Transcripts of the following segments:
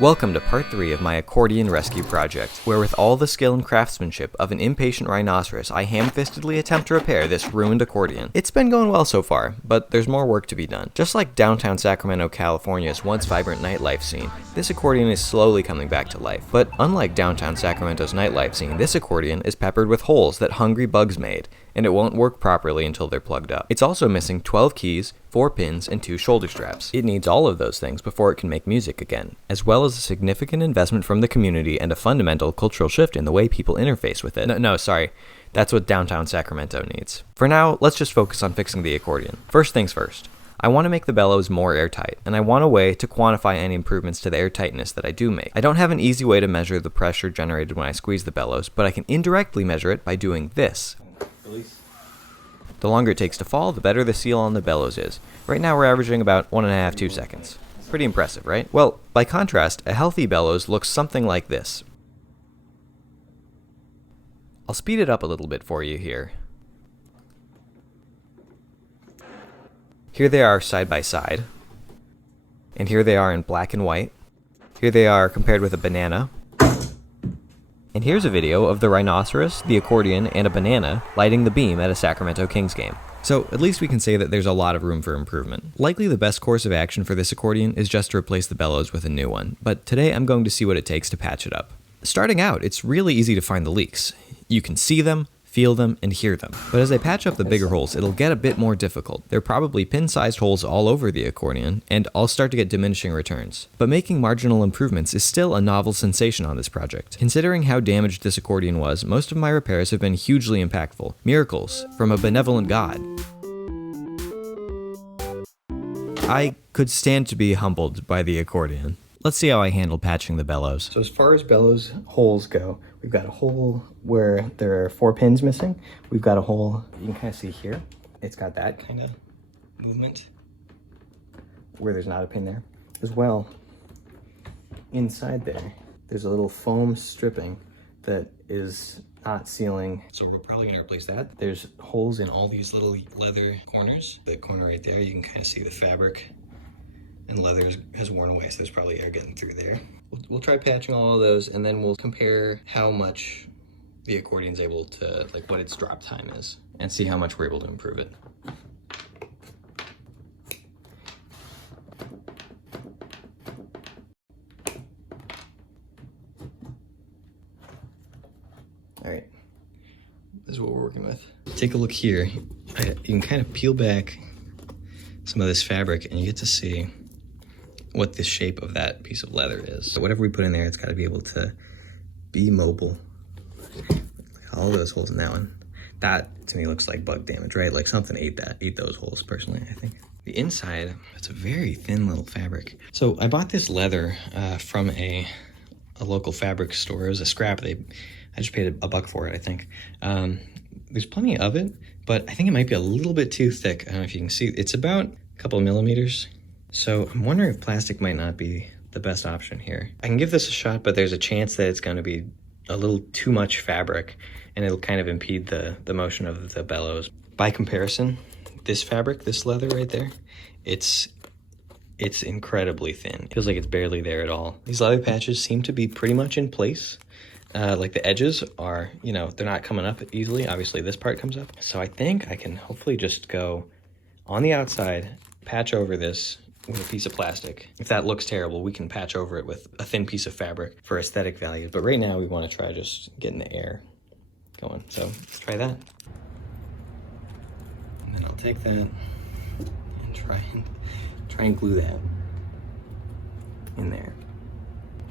Welcome to part 3 of my accordion rescue project, where with all the skill and craftsmanship of an impatient rhinoceros, I ham-fistedly attempt to repair this ruined accordion. It's been going well so far, but there's more work to be done. Just like downtown Sacramento, California's once vibrant nightlife scene, this accordion is slowly coming back to life. But unlike downtown Sacramento's nightlife scene, this accordion is peppered with holes that hungry bugs made, and it won't work properly until they're plugged up. It's also missing 12 keys, 4 pins, and 2 shoulder straps. It needs all of those things before it can make music again, as well as a significant investment from the community and a fundamental cultural shift in the way people interface with it. Sorry. That's what downtown Sacramento needs. For now, let's just focus on fixing the accordion. First things first. I want to make the bellows more airtight, and I want a way to quantify any improvements to the airtightness that I do make. I don't have an easy way to measure the pressure generated when I squeeze the bellows, but I can indirectly measure it by doing this. Release. The longer it takes to fall, the better the seal on the bellows is. Right now we're averaging about 1.5–2 seconds. Pretty impressive, right? Well, by contrast, a healthy bellows looks something like this. I'll speed it up a little bit for you here. Here they are side by side. And here they are in black and white. Here they are compared with a banana. And here's a video of the rhinoceros, the accordion, and a banana lighting the beam at a Sacramento Kings game. So at least we can say that there's a lot of room for improvement. Likely the best course of action for this accordion is just to replace the bellows with a new one, but today I'm going to see what it takes to patch it up. Starting out, it's really easy to find the leaks. You can see them, feel them, and hear them. But as I patch up the bigger holes, it'll get a bit more difficult. There are probably pin-sized holes all over the accordion, and I'll start to get diminishing returns. But making marginal improvements is still a novel sensation on this project. Considering how damaged this accordion was, most of my repairs have been hugely impactful. Miracles from a benevolent God. I could stand to be humbled by the accordion. Let's see how I handle patching the bellows. So as far as bellows holes go, we've got a hole where there are 4 pins missing. We've got a hole, you can kind of see here, it's got that kind of movement where there's not a pin there. As well, inside there, there's a little foam stripping that is not sealing. So we're probably gonna replace that. There's holes in all these little leather corners. The corner right there, you can kind of see the fabric and leather has worn away, so there's probably air getting through there. We'll try patching all of those, and then we'll compare how much the accordion's able to, like what its drop time is, and see how much we're able to improve it. All right, this is what we're working with. Take a look here. You can kind of peel back some of this fabric, and you get to see what the shape of that piece of leather is. So whatever we put in there, it's got to be able to be mobile. All those holes in that one. That to me looks like bug damage, right? Like something ate those holes personally, I think. The inside, it's a very thin little fabric. So I bought this leather from a local fabric store. It was a scrap. I just paid $1 for it, I think. There's plenty of it, but I think it might be a little bit too thick. I don't know if you can see. It's about a couple of millimeters. So I'm wondering if plastic might not be the best option here. I can give this a shot, but there's a chance that it's going to be a little too much fabric and it'll kind of impede the motion of the bellows. By comparison, this fabric, this leather right there, it's incredibly thin. It feels like it's barely there at all. These leather patches seem to be pretty much in place. Like the edges are, they're not coming up easily. Obviously this part comes up. So I think I can hopefully just go on the outside, patch over this with a piece of plastic. If that looks terrible, we can patch over it with a thin piece of fabric for aesthetic value. But right now we want to try just getting the air going. So let's try that. And then I'll take that and try and glue that in there.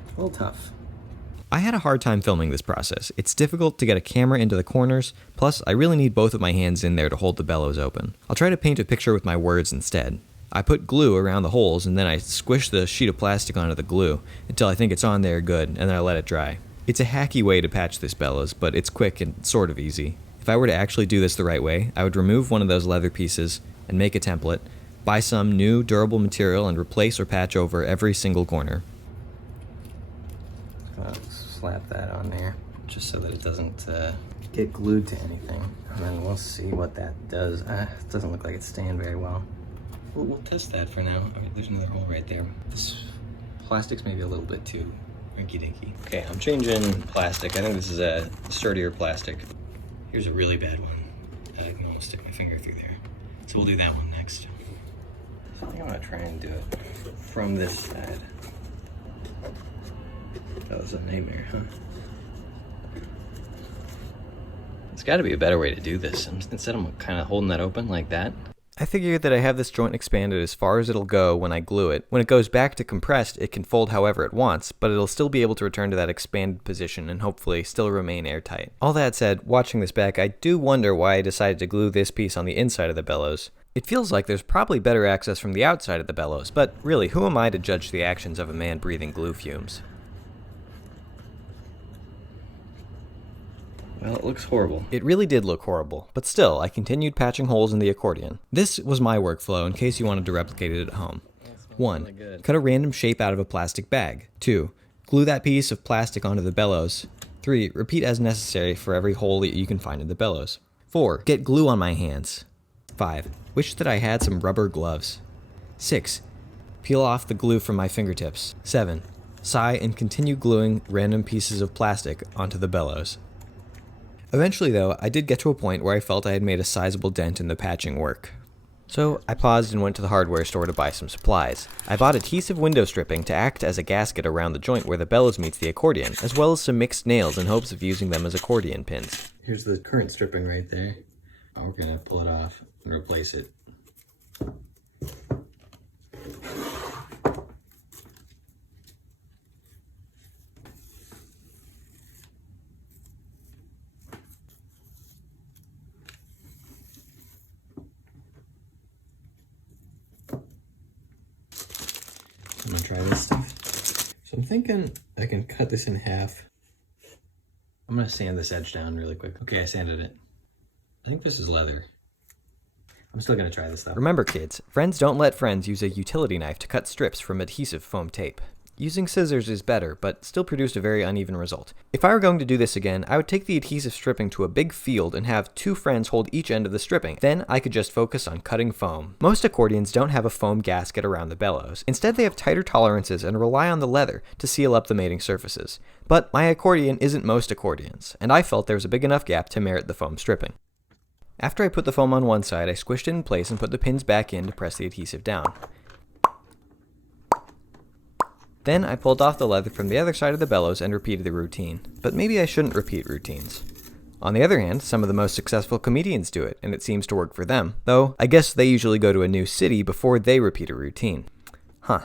It's a little tough. I had a hard time filming this process. It's difficult to get a camera into the corners, plus I really need both of my hands in there to hold the bellows open. I'll try to paint a picture with my words instead. I put glue around the holes and then I squish the sheet of plastic onto the glue until I think it's on there good, and then I let it dry. It's a hacky way to patch this bellows, but it's quick and sort of easy. If I were to actually do this the right way, I would remove one of those leather pieces and make a template, buy some new durable material and replace or patch over every single corner. Slap that on there just so that it doesn't get glued to anything, and then we'll see what that does. It doesn't look like it's staying very well. We'll test that for now. I mean, there's another hole right there. This plastic's maybe a little bit too rinky-dinky. Okay, I'm changing plastic. I think this is a sturdier plastic. Here's a really bad one. I can almost stick my finger through there. So we'll do that one next. So I think I'm gonna try and do it from this side. That was a nightmare, huh? There's gotta be a better way to do this. Instead I'm kind of holding that open like that. I figure that I have this joint expanded as far as it'll go when I glue it. When it goes back to compressed, it can fold however it wants, but it'll still be able to return to that expanded position and hopefully still remain airtight. All that said, watching this back, I do wonder why I decided to glue this piece on the inside of the bellows. It feels like there's probably better access from the outside of the bellows, but really, who am I to judge the actions of a man breathing glue fumes? Well, it looks horrible. It really did look horrible, but still, I continued patching holes in the accordion. This was my workflow in case you wanted to replicate it at home. 1. Cut a random shape out of a plastic bag. 2. Glue that piece of plastic onto the bellows. 3. Repeat as necessary for every hole that you can find in the bellows. 4. Get glue on my hands. 5. Wish that I had some rubber gloves. 6. Peel off the glue from my fingertips. 7. Sigh and continue gluing random pieces of plastic onto the bellows. Eventually, though, I did get to a point where I felt I had made a sizable dent in the patching work. So I paused and went to the hardware store to buy some supplies. I bought adhesive window stripping to act as a gasket around the joint where the bellows meets the accordion, as well as some mixed nails in hopes of using them as accordion pins. Here's the current stripping right there. Now we're gonna pull it off and replace it. I'm gonna try this stuff. So I'm thinking I can cut this in half. I'm gonna sand this edge down really quick. Okay, I sanded it. I think this is leather. I'm still gonna try this stuff. Remember kids, friends don't let friends use a utility knife to cut strips from adhesive foam tape. Using scissors is better, but still produced a very uneven result. If I were going to do this again, I would take the adhesive stripping to a big field and have 2 friends hold each end of the stripping. Then I could just focus on cutting foam. Most accordions don't have a foam gasket around the bellows. Instead, they have tighter tolerances and rely on the leather to seal up the mating surfaces. But my accordion isn't most accordions, and I felt there was a big enough gap to merit the foam stripping. After I put the foam on one side, I squished it in place and put the pins back in to press the adhesive down. Then I pulled off the leather from the other side of the bellows and repeated the routine. But maybe I shouldn't repeat routines. On the other hand, some of the most successful comedians do it, and it seems to work for them. Though, I guess they usually go to a new city before they repeat a routine. Huh.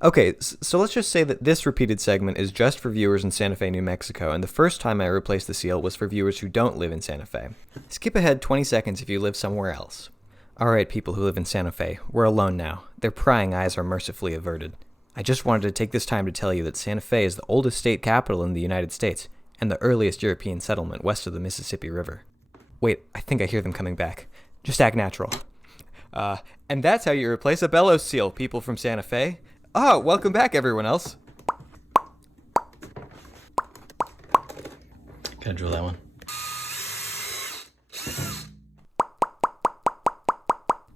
Okay, so let's just say that this repeated segment is just for viewers in Santa Fe, New Mexico, and the first time I replaced the seal was for viewers who don't live in Santa Fe. Skip ahead 20 seconds if you live somewhere else. Alright, people who live in Santa Fe, we're alone now. Their prying eyes are mercifully averted. I just wanted to take this time to tell you that Santa Fe is the oldest state capital in the United States, and the earliest European settlement west of the Mississippi River. Wait, I think I hear them coming back. Just act natural. And that's how you replace a bellows seal, people from Santa Fe. Oh, welcome back, everyone else. Gotta drill that one.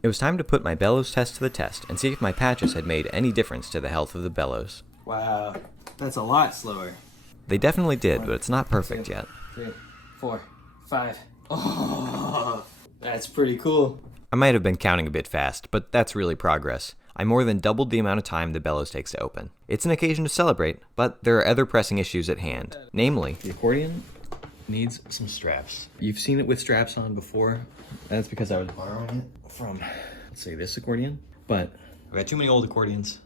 It was time to put my bellows test to the test and see if my patches had made any difference to the health of the bellows. Wow, that's a lot slower. They definitely did, but it's not perfect yet. 3, 4, 5. Oh, that's pretty cool. I might have been counting a bit fast, but that's really progress. I more than doubled the amount of time the bellows takes to open. It's an occasion to celebrate, but there are other pressing issues at hand. Namely, The accordion needs some straps. You've seen it with straps on before. That's because I was borrowing it from, let's say, this accordion. But I've got too many old accordions,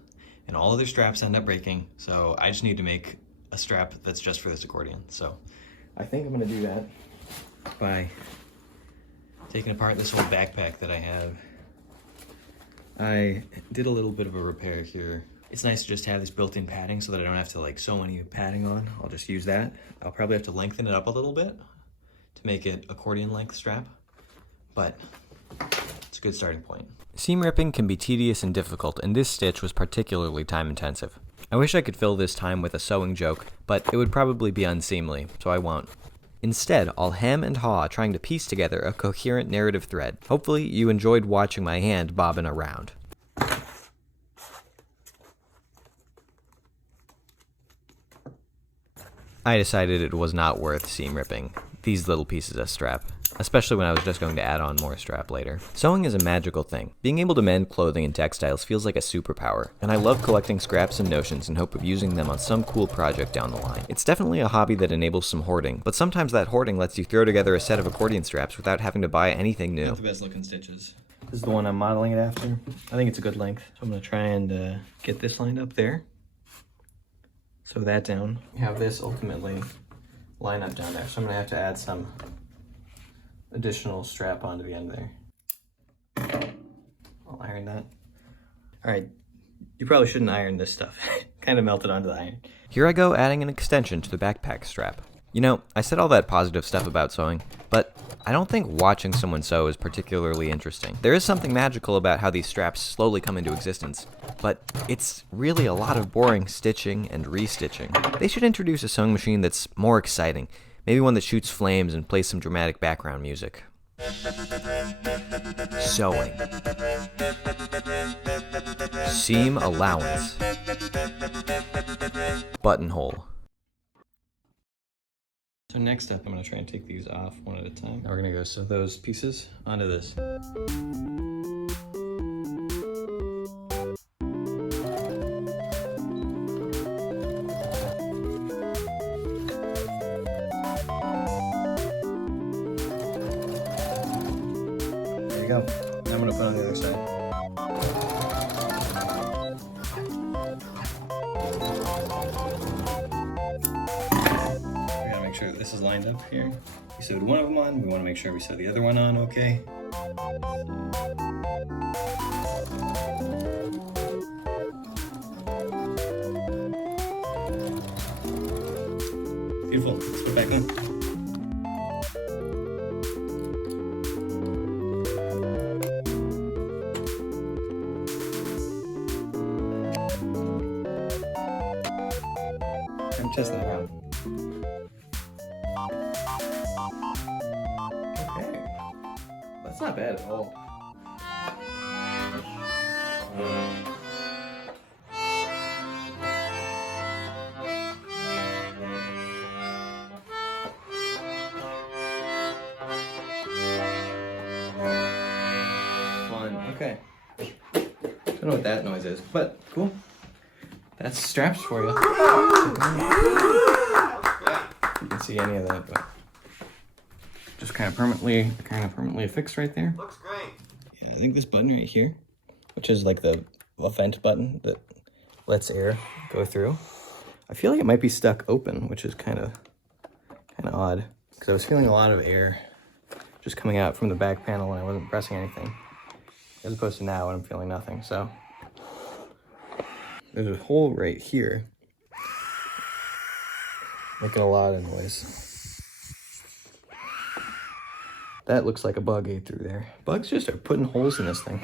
and all of their straps end up breaking, so I just need to make a strap that's just for this accordion. So I think I'm gonna do that by taking apart this old backpack that I have. I did a little bit of a repair here. It's nice to just have this built-in padding so that I don't have to like sew any padding on. I'll just use that. I'll probably have to lengthen it up a little bit to make it accordion length strap, but it's a good starting point. seam ripping can be tedious and difficult, and this stitch was particularly time intensive. I wish I could fill this time with a sewing joke, but it would probably be unseemly, so I won't. Instead, I'll hem and haw trying to piece together a coherent narrative thread. Hopefully, you enjoyed watching my hand bobbing around. I decided it was not worth seam ripping these little pieces of strap, especially when I was just going to add on more strap later. Sewing is a magical thing. Being able to mend clothing and textiles feels like a superpower, and I love collecting scraps and notions in hope of using them on some cool project down the line. It's definitely a hobby that enables some hoarding, but sometimes that hoarding lets you throw together a set of accordion straps without having to buy anything new. Not the best looking stitches. This is the one I'm modeling it after. I think it's a good length. So I'm gonna try and get this lined up there. Sew that down. Have this ultimately line up down there. So I'm gonna have to add some additional strap onto the end there. I'll iron that. All right, you probably shouldn't iron this stuff. Kind of melted onto the iron. Here I go adding an extension to the backpack strap. You know, I said all that positive stuff about sewing, but I don't think watching someone sew is particularly interesting. There is something magical about how these straps slowly come into existence, but it's really a lot of boring stitching and restitching. They should introduce a sewing machine that's more exciting, maybe one that shoots flames and plays some dramatic background music. Sewing. Seam allowance. Buttonhole. So next up, I'm gonna try and take these off one at a time. Now we're gonna go sew those pieces onto this. There you go. Now I'm gonna put on the other side. Make sure that this is lined up here. We sewed one of them on, we want to make sure we sew the other one on okay. Beautiful, let's put it back on. Test that out. Okay, that's not bad at all. Fun. Okay. I don't know what that noise is, but cool. That's straps for you. You can see any of that, but just kind of permanently affixed right there. Looks great. Yeah, I think this button right here, which is like the vent button that lets air go through. I feel like it might be stuck open, which is kind of odd because I was feeling a lot of air just coming out from the back panel when I wasn't pressing anything, as opposed to now when I'm feeling nothing. So there's a hole right here, making a lot of noise. That looks like a bug ate through there. Bugs just are putting holes in this thing.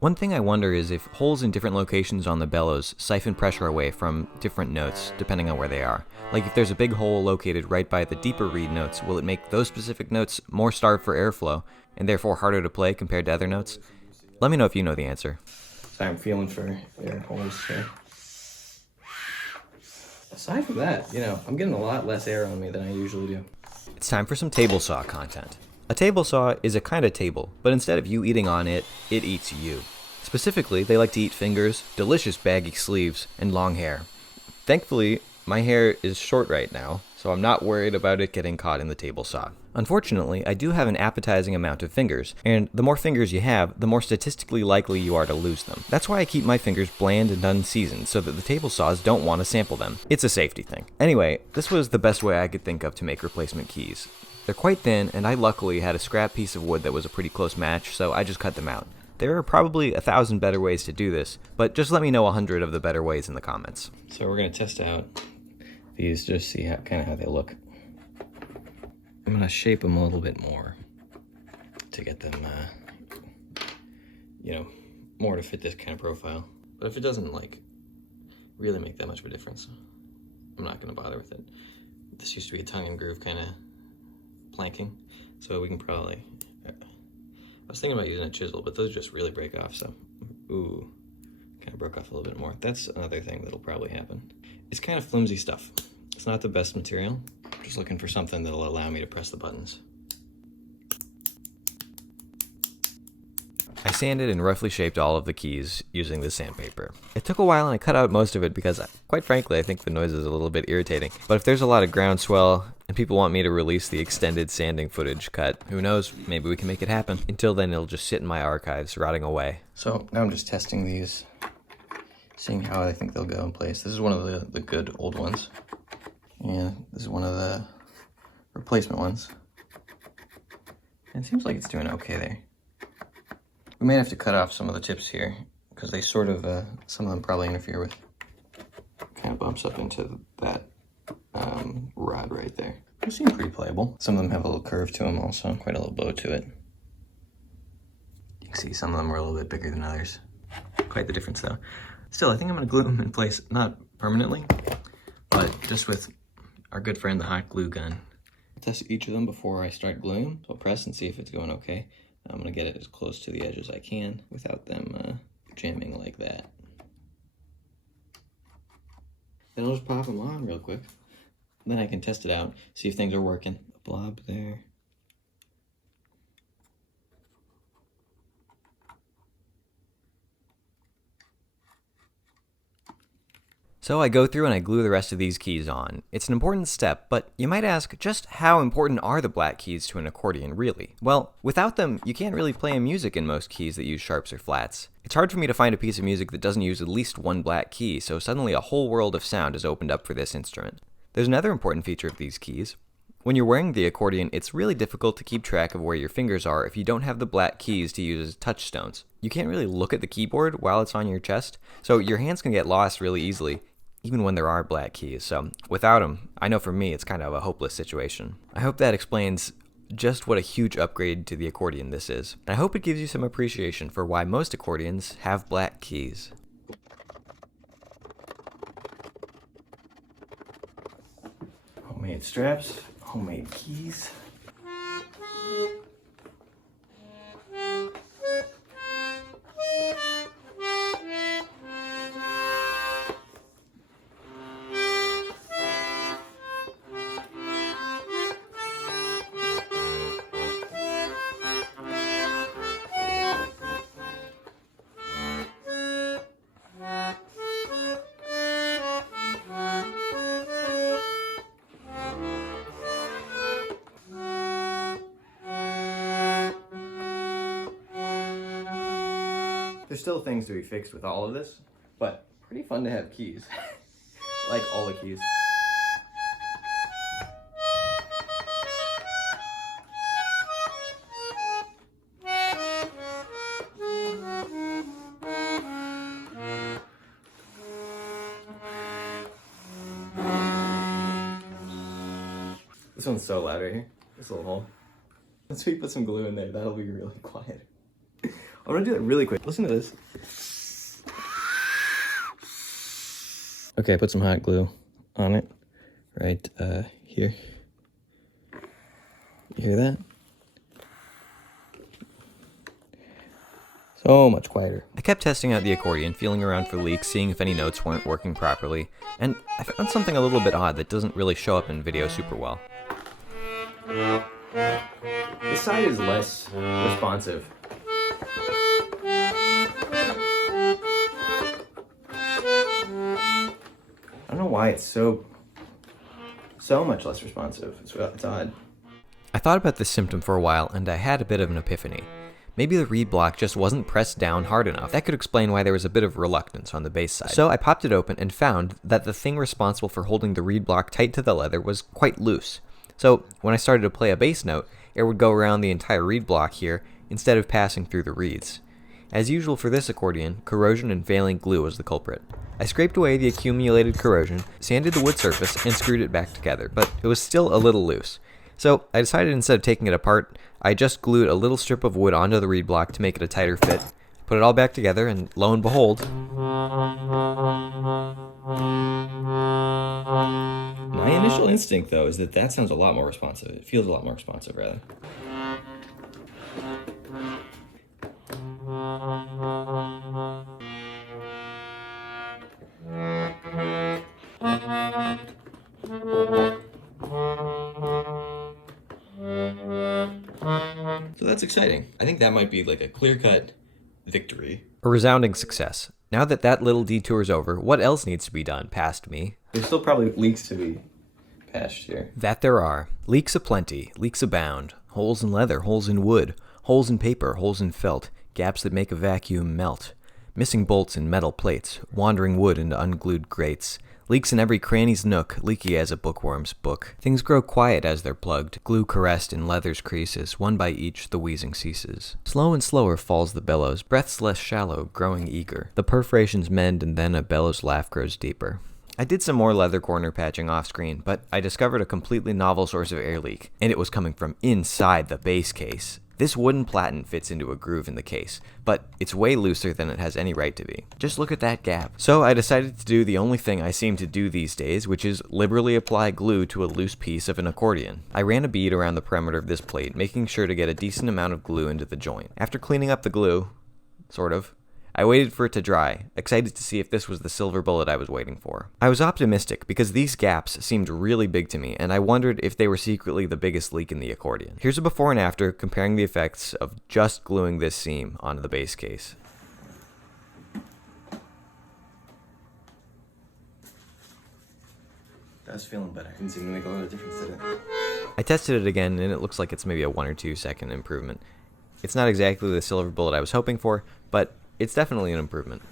One thing I wonder is if holes in different locations on the bellows siphon pressure away from different notes, depending on where they are. Like if there's a big hole located right by the deeper reed notes, will it make those specific notes more starved for airflow, and therefore harder to play compared to other notes? Let me know if you know the answer. Sorry, I'm feeling for air holes here. Aside from that, you know, I'm getting a lot less air on me than I usually do. It's time for some table saw content. A table saw is a kind of table, but instead of you eating on it, it eats you. Specifically, they like to eat fingers, delicious baggy sleeves, and long hair. Thankfully, my hair is short right now, so I'm not worried about it getting caught in the table saw. Unfortunately, I do have an appetizing amount of fingers, and the more fingers you have, the more statistically likely you are to lose them. That's why I keep my fingers bland and unseasoned, so that the table saws don't want to sample them. It's a safety thing. Anyway, this was the best way I could think of to make replacement keys. They're quite thin, and I luckily had a scrap piece of wood that was a pretty close match, so I just cut them out. There are probably 1,000 better ways to do this, but just let me know 100 of the better ways in the comments. So we're gonna test out these, just see how they look. I'm gonna shape them a little bit more to get them, you know, more to fit this kind of profile. But if it doesn't like really make that much of a difference, I'm not gonna bother with it. This used to be a tongue and groove kind of planking, so we can probably, I was thinking about using a chisel, but those just really break off, so, ooh, Kind of broke off a little bit more. That's another thing that'll probably happen. It's kind of flimsy stuff. It's not the best material. I'm just looking for something that'll allow me to press the buttons. I sanded and roughly shaped all of the keys using this sandpaper. It took a while and I cut out most of it because, quite frankly, I think the noise is a little bit irritating. But if there's a lot of groundswell and people want me to release the extended sanding footage cut, who knows, maybe we can make it happen. Until then, it'll just sit in my archives, rotting away. So now I'm just testing these, seeing how I think they'll go in place. This is one of the good old ones. And this is one of the replacement ones. And it seems like it's doing okay there. We may have to cut off some of the tips here because they sort of, some of them probably interfere with, kind of bumps up into that rod right there. They seem pretty playable. Some of them have a little curve to them also, quite a little bow to it. You can see some of them are a little bit bigger than others. Quite the difference though. Still, I think I'm gonna glue them in place, not permanently, but just with our good friend, the hot glue gun. Test each of them before I start gluing them. So I'll press and see if it's going okay. I'm gonna get it as close to the edge as I can without them jamming like that. Then I'll just pop them on real quick. Then I can test it out, see if things are working. A blob there. So I go through and I glue the rest of these keys on. It's an important step, but you might ask, just how important are the black keys to an accordion really? Well, without them, you can't really play music in most keys that use sharps or flats. It's hard for me to find a piece of music that doesn't use at least one black key, so suddenly a whole world of sound is opened up for this instrument. There's another important feature of these keys. When you're wearing the accordion, it's really difficult to keep track of where your fingers are if you don't have the black keys to use as touchstones. You can't really look at the keyboard while it's on your chest, so your hands can get lost really easily, even when there are black keys. So without them, I know for me it's kind of a hopeless situation. I hope that explains just what a huge upgrade to the accordion this is. And I hope it gives you some appreciation for why most accordions have black keys. Homemade straps, homemade keys. There's still things to be fixed with all of this, but pretty fun to have keys. Like all the keys. This one's so loud right here. This little hole. Once we put some glue in there, that'll be really quiet. I'm gonna do it really quick. Listen to this. Okay, I put some hot glue on it right here. You hear that? So much quieter. I kept testing out the accordion, feeling around for leaks, seeing if any notes weren't working properly, and I found something a little bit odd that doesn't really show up in video super well. This side is less responsive. I don't know why it's so much less responsive. It's odd. I thought about this symptom for a while, and I had a bit of an epiphany. Maybe the reed block just wasn't pressed down hard enough. That could explain why there was a bit of reluctance on the bass side. So I popped it open and found that the thing responsible for holding the reed block tight to the leather was quite loose. So when I started to play a bass note, it would go around the entire reed block here instead of passing through the reeds. As usual for this accordion, corrosion and failing glue was the culprit. I scraped away the accumulated corrosion, sanded the wood surface, and screwed it back together, but it was still a little loose. So I decided instead of taking it apart, I just glued a little strip of wood onto the reed block to make it a tighter fit, put it all back together, and lo and behold... My initial instinct, though, is that sounds a lot more responsive. It feels a lot more responsive, rather. that's exciting. I think that might be like a clear-cut victory. A resounding success. Now that that little detour's over, what else needs to be done past me? There's still probably leaks to be patched here. That there are. Leaks aplenty, leaks abound. Holes in leather, holes in wood, holes in paper, holes in felt, gaps that make a vacuum melt. Missing bolts in metal plates, wandering wood into unglued grates. Leaks in every cranny's nook, leaky as a bookworm's book. Things grow quiet as they're plugged, glue caressed in leather's creases, one by each the wheezing ceases. Slow and slower falls the bellows, breaths less shallow, growing eager. The perforations mend and then a bellows laugh grows deeper. I did some more leather corner patching off screen, but I discovered a completely novel source of air leak, and it was coming from inside the base case. This wooden platen fits into a groove in the case, but it's way looser than it has any right to be. Just look at that gap. So I decided to do the only thing I seem to do these days, which is liberally apply glue to a loose piece of an accordion. I ran a bead around the perimeter of this plate, making sure to get a decent amount of glue into the joint. After cleaning up the glue, sort of, I waited for it to dry, excited to see if this was the silver bullet I was waiting for. I was optimistic because these gaps seemed really big to me, and I wondered if they were secretly the biggest leak in the accordion. Here's a before and after comparing the effects of just gluing this seam onto the base case. That's feeling better. Didn't seem to make a lot of difference, did it? I tested it again, and it looks like it's maybe a 1 or 2 second improvement. It's not exactly the silver bullet I was hoping for, but it's definitely an improvement.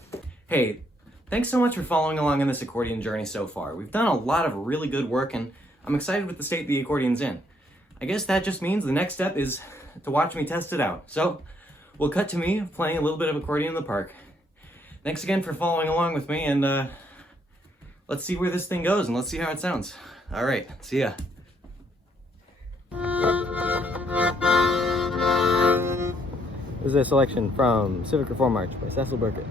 Hey, thanks so much for following along on this accordion journey so far. We've done a lot of really good work, and I'm excited with the state the accordion's in. I guess that just means the next step is to watch me test it out. So, we'll cut to me playing a little bit of accordion in the park. Thanks again for following along with me, and let's see where this thing goes, and let's see how it sounds. All right, see ya. This is a selection from Civic Reform March by Cecil Burkett.